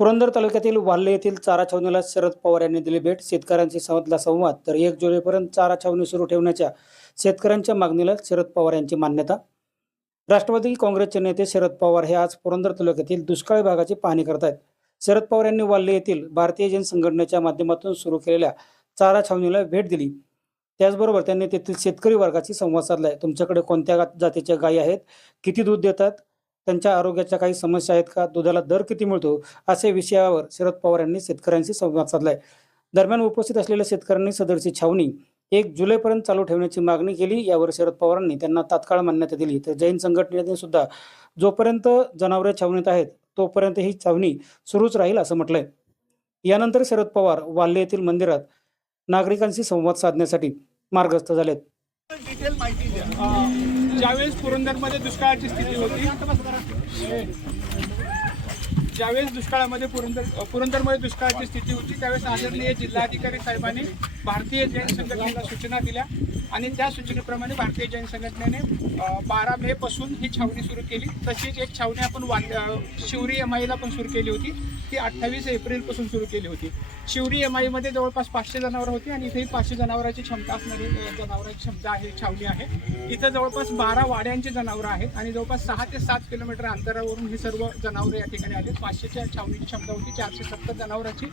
पुरंदर तालुक्यातील वाल्हे येथील चारा छावणीला शरद पवार यांनी दिली भेट. शेतकऱ्यांशी संवादला संवाद. तर एक जुलैपर्यंत चारा छावणी सुरू ठेवण्याच्या शेतकऱ्यांच्या मागणीला शरद पवार यांची मान्यता. राष्ट्रवादी काँग्रेसचे नेते शरद पवार हे आज पुरंदर तालुक्यातील दुष्काळी भागाची पाहणी करत आहेत शरद पवार यांनी वाल्हे येथील भारतीय जन संघटनेच्या माध्यमातून सुरू केलेल्या चारा छावणीला भेट दिली. त्याचबरोबर त्यांनी तेथील शेतकरी वर्गाशी संवाद साधला आहे तुमच्याकडे कोणत्या जातीच्या गायी आहेत? किती दूध देतात? त्यांच्या आरोग्याच्या काही समस्या आहेत का? दुधाला दर किती मिळतो? असे विषयावर शरद पवार यांनी शेतकऱ्यांशी संवाद साधलाय. दरम्यान उपस्थित असलेल्या शेतकऱ्यांनी सदरची छावणी एक जुलैपर्यंत चालू ठेवण्याची मागणी केली. यावर शरद पवारांनी त्यांना तात्काळ मान्यता दिली. तर जैन संघटनेने सुद्धा जोपर्यंत जनावरे छावणीत आहेत तोपर्यंत ही छावणी सुरूच राहील असं म्हटलंय. यानंतर शरद पवार वाल्हे येथील मंदिरात नागरिकांशी संवाद साधण्यासाठी मार्गस्थ झालेत. ज्यावेळेस पुरंदरमध्ये दुष्काळाची स्थिती होती ज्यावेळेस दुष्काळामध्ये पुरंदर पुरंदरमध्ये दुष्काळाची स्थिती होती त्यावेळेस आदरणीय जिल्हाधिकारी साहेबांनी भारतीय जैन संघटनेला सूचना दिल्या आणि त्या सूचनेप्रमाणे भारतीय जैन संघटनेने बारा मे पासून ही छावणी सुरू केली. तशीच एक छावणी आपण वाल शिवरी एम आयला पण सुरू केली होती. ती अठ्ठावीस एप्रिलपासून सुरू केली होती. शिवरी एम आयमध्ये जवळपास पाचशे जनावरं होती आणि इथेही पाचशे जनावरांची क्षमता असणारी जनावरांची क्षमता आहे छावणी आहे. इथं जवळपास बारा वाड्यांची जनावरं आहेत आणि जवळपास सहा ते सात किलोमीटर अंतरावरून ही सर्व जनावरं या ठिकाणी आली. पाचशेच्या छावणीची क्षमता होती चारशे सत्तर जनावरांची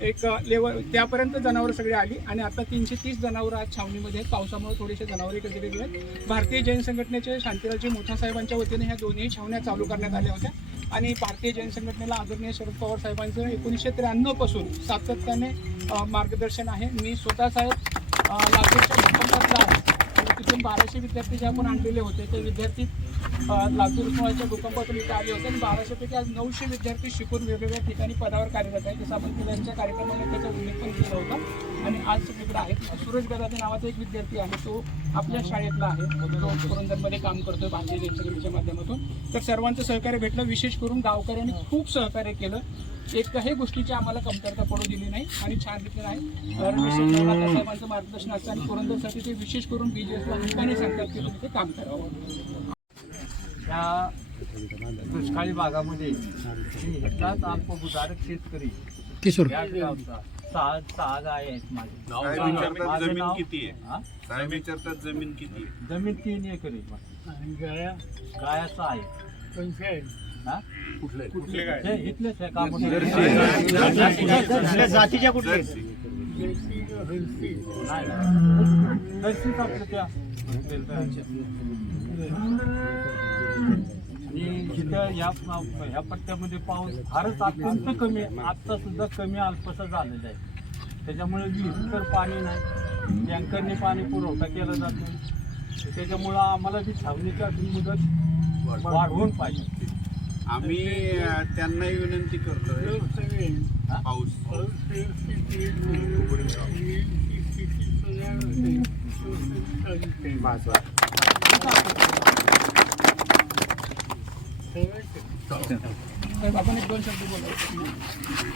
एक लेवल त्यापर्यंत जनावरं सगळी आली आणि आता तीनशे तीस जनावरं आज छावणीमध्ये आहेत. पावसामुळे थोडेसे जनावरे कधी आहेत. भारतीय जैन संघटनेचे शांतीरावजी मोठा साहेबांच्या वतीने ह्या दोन्ही छावण्या चालू करण्यात आल्या होत्या. आणि भारतीय जैन संघटनेला आदरणीय शरद पवार साहेबांचं एकोणीसशे त्र्याण्णवपासून सातत्याने मार्गदर्शन आहे. मी स्वतः साहेब अ, तिथून बाराशे विद्यार्थी जे आपण आणलेले होते ते विद्यार्थी लातूर उस्मानाच्या भूकंपातून इथे आले होते. आणि बाराशेपैकी आज नऊशे विद्यार्थी शिकून वेगवेगळ्या ठिकाणी पदावर कार्यरत आहेत. जसं आपण त्यांच्या कार्यक्रमामध्ये त्याचा उल्लेख पण केला होता. आणि आज सगळीकडे आहेत. सुरेश गदादे नावाचा एक विद्यार्थी आहे. तो आपल्या शाळेतला आहे. तो पुरंदरमध्ये काम करतोय भारतीय जनसंघटनेच्या माध्यमातून. तर सर्वांचं सहकार्य भेटलं. विशेष करून गावकऱ्यांनी खूप सहकार्य केलं. एकही गोष्टीची आम्हाला कमतरता पडू दिली नाही आणि छान रीतीने आहे रमेश शेट्टी साहेबांचं मार्गदर्शन असतं आणि पुरंदरसाठी ते विशेष करून बी जी एसला हक्काने सांगतात की तुम्ही ते काम करावं. या दुष्काळी भागामध्ये इथलाच अल्पभूधारक शेतकरी किशोर. गावचा सहा सहा गाय आहेत माझे. जमीन नाव- किती आहे? हा? साहेब विचारतात जमीन किती आहे? जमीन तीन एकर आहे माझी. गाया सहा आहे. हा? कुठले? काय हे इथलेच आहे का जातीच्या त्या? आणि इथं या ह्या पट्ट्यामध्ये पाऊस फारच अत्यंत कमी आत्ता सुद्धा कमी अल्पसा झालेला आहे. त्याच्यामुळे विहिरीत तर पाणी नाही. टँकरने पाणी पुरवठा केला जातो. त्याच्यामुळं आम्हाला ती छावणीची अजून मुदत वाढवून पाहिजे. आम्ही त्यांनाही विनंती करतोय. पाऊस. आपण एक दोन शब्द बोला